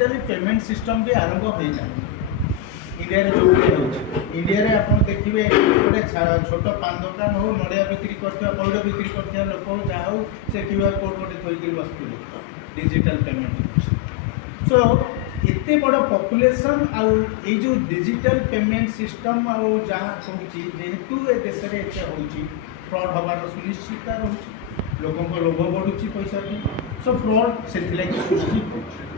digital payment system भी आरंभ होना इंडिया रे जो इंडिया रे आप देखिए गोटे छोट पान दुकान हो नड़िया बिक्री करथिबा पौड बिक्री करथिबा लोक हो जहाँ हो से क्यूआर कोड गोटे थोइकी बसुले डिजिटल पेमेंट सो एते बड़ पॉपुलेशन आउ ए जो डिजिटल पेमेंट सिस्टम आउ जहाँ होची जेहेतु ए देश रे एते होची फ्रॉड हबार सुनिश्चितता रहउची लोकंक लोभ बढ़ुची पैसा की सो फ्रॉड से सृष्टि होची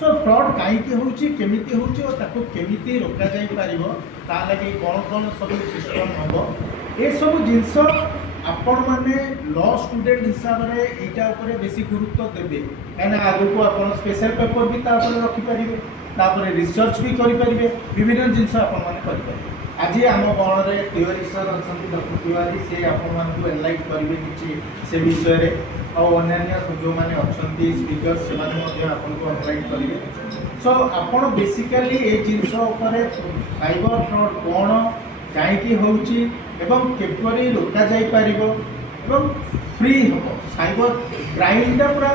सो फ्रॉड कहीं होची केमिति होची और ताको केमिति रोका जाई पारिबो ता लागि कोन कोन सब सिस्टम हबो ए सब जिंस आपण माने लॉ स्टूडेंट हिसाब रे एटा ऊपर बेसी गुरुत्व देबे काना आगु को आपण स्पेशल पेपर भी ता ऊपर रखि परिबे ता ऊपर रिसर्च भी करि परिबे विभिन्न जिंस आपण माने करि परिबे आज आम गण रे तिवारी सर अछंती डॉक्टर तिवारी से आपण मान को एनलाइट करिवे किछि से विषय रे और अन्य जो मैंने अच्छा स्पीकर से आपको एनलाइट करेंगे सो आप बेसिकली ये जिनस साइबर फ्रॉड कौन कहीं होपरी रोका जापर फ्री हम साइबर क्राइम पूरा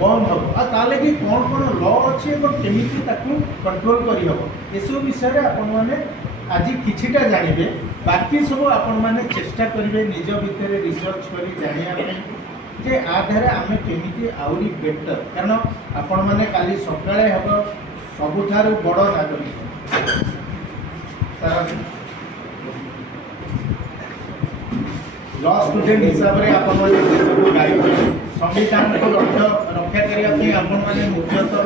बंद हम आगे कौन कौन लॉ अच्छी केमी कंट्रोल करहब ये सब विषय आपने आज किछिटा जानवे बाकी सब आपण मैंने चेष्टा करेंगे निज भितर रिसर्च कर जानापी जे आधार आम केमी आहरी बेटर कारण आपण मैंने काली सकाळे हम सबुठार बड़ नागरिक लॉ स्टूडेंट हिसाब से आपण मैंने गाइड संविधान को रक्षा करने आपण मैंने मुख्यतः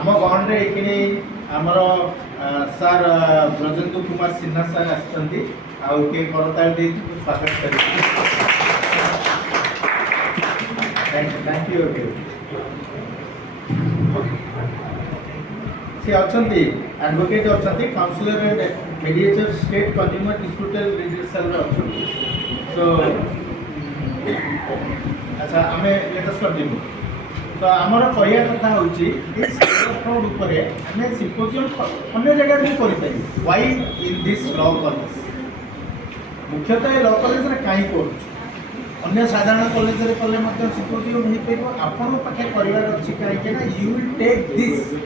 आम गण में आमर सार ब्रजेंद्र कुमार सिन्हा सार आसछंती आउ के करताल दे स्वागत कर थैंक यू से अछंती एडवोकेट अछंती councillor and mediator state consumer dispute redressal अछंती सो अच्छा आमे लेट अस कंटिन्यू तो आमर कहया कथा होची साइबर फ्रॉड ऊपर आम सिम्पोजियम अन्य जगह भी करें why in this law college मुख्यतः लॉ कॉलेज रे कहीं कर अन्य साधारण कॉलेज रे कले सिम्पोजियम हो पार आपण पाखे करार अच्छी कहीं you will take this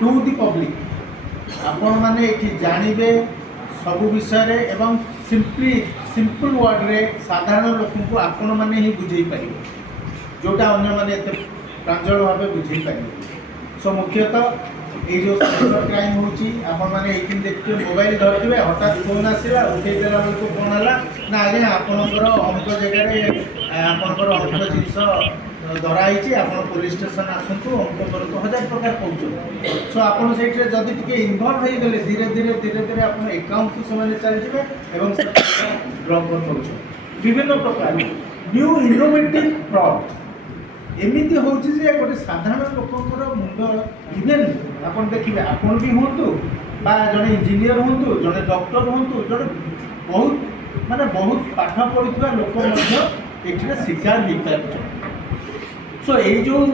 to the public आपण मैंने ये जानवे सब विषय एवं सिंपल वर्ड रे साधारण लोक को आपण मैंने ही बुझे पारे जोटा अन्य मैंने प्रांजल भाव बुझे पारे सो मुख्यतः ये जो साइबर क्राइम होची आपण माने एक देखिए मोबाइल धरथिबे हठात फोन आसीला उठेई देला बेलको फोन हला ना आगे आपनकर अमुक जगह रे आपनकर अमुक जिंस धरा आइछि आपण पुलिस स्टेशन आसंतु अमुक पर तो हजार प्रकार पहुंचो सो आपण सेठ जदी टिके इन्वॉल्व होई गेले धीरे धीरे आपण अकाउंट को समय चल जिवे एवं ब्लॉक कर पहुंचो विभिन्न प्रकार न्यू इनोवेटिव फ्रॉड एमती हूँ गोटे साधारण लोकंर मुंड इवेन आप देखिए आपन भी हूँ जड़े इंजीनियर हूँ जड़े डॉक्टर हूँ जड़े बहुत माने बहुत पाठ पढ़ी लोक ये शिकार हो पार सो ये जो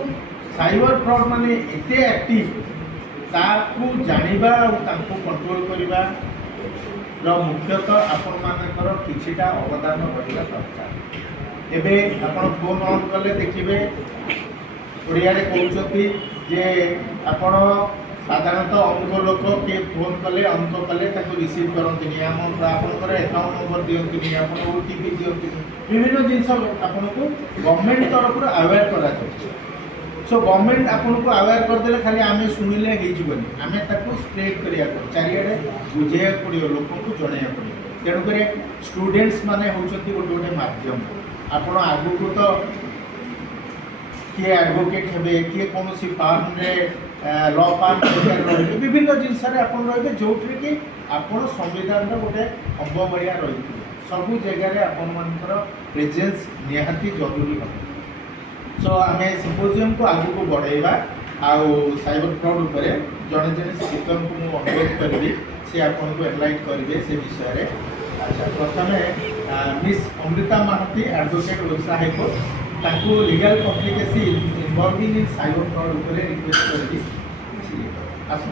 साइबर फ्रॉड माने एते एक्टिव ताकू जानिबा और कंट्रोल करवा मुख्यतः आपण मानकर किछिटा अवदान रहा दरकार एबे आपण फोन ऑन कले देखिए ओडिया कहते जे आपण साधारणतः अमुक लोक किए फोन कले अमुक कले रिसीव करते आपंकर अकाउंट नंबर दिखती आप ओटीपी दिखती विभिन्न जिन आपन को गवर्नमेंट तरफ अवेयर करा सो गवर्नमेंट आपन को अवेयर करदे खाली आम शुणिले आम स्प्रेड करा चारिड़े बुझे पड़ो लोक को जन पड़ो तेणुक स्टूडेंट्स माने होती गोटे गोटे मध्यम आपण आगु को तो किए एडवोकेट हे किए कौन फार्म रे लॉ फार्म रही विभिन्न जिनस रही जो कि आपण संविधान गोटे अंग भाया रही सबू जगार आपर प्रेजेंस निहाती जरूरी हम सो आम सिम्पोजियम को आगु को बढ़ेगा आउ साइबर फ्रॉड उपर जड़े जड़े स्पीकर को मुझे अनुरोध करी सी आपको एनलाइट करेंगे से विषय में अच्छा प्रथम miss Amrita Mahati advocate Odisha high court legal complicacy involving in cyber fraud request करी ଆସ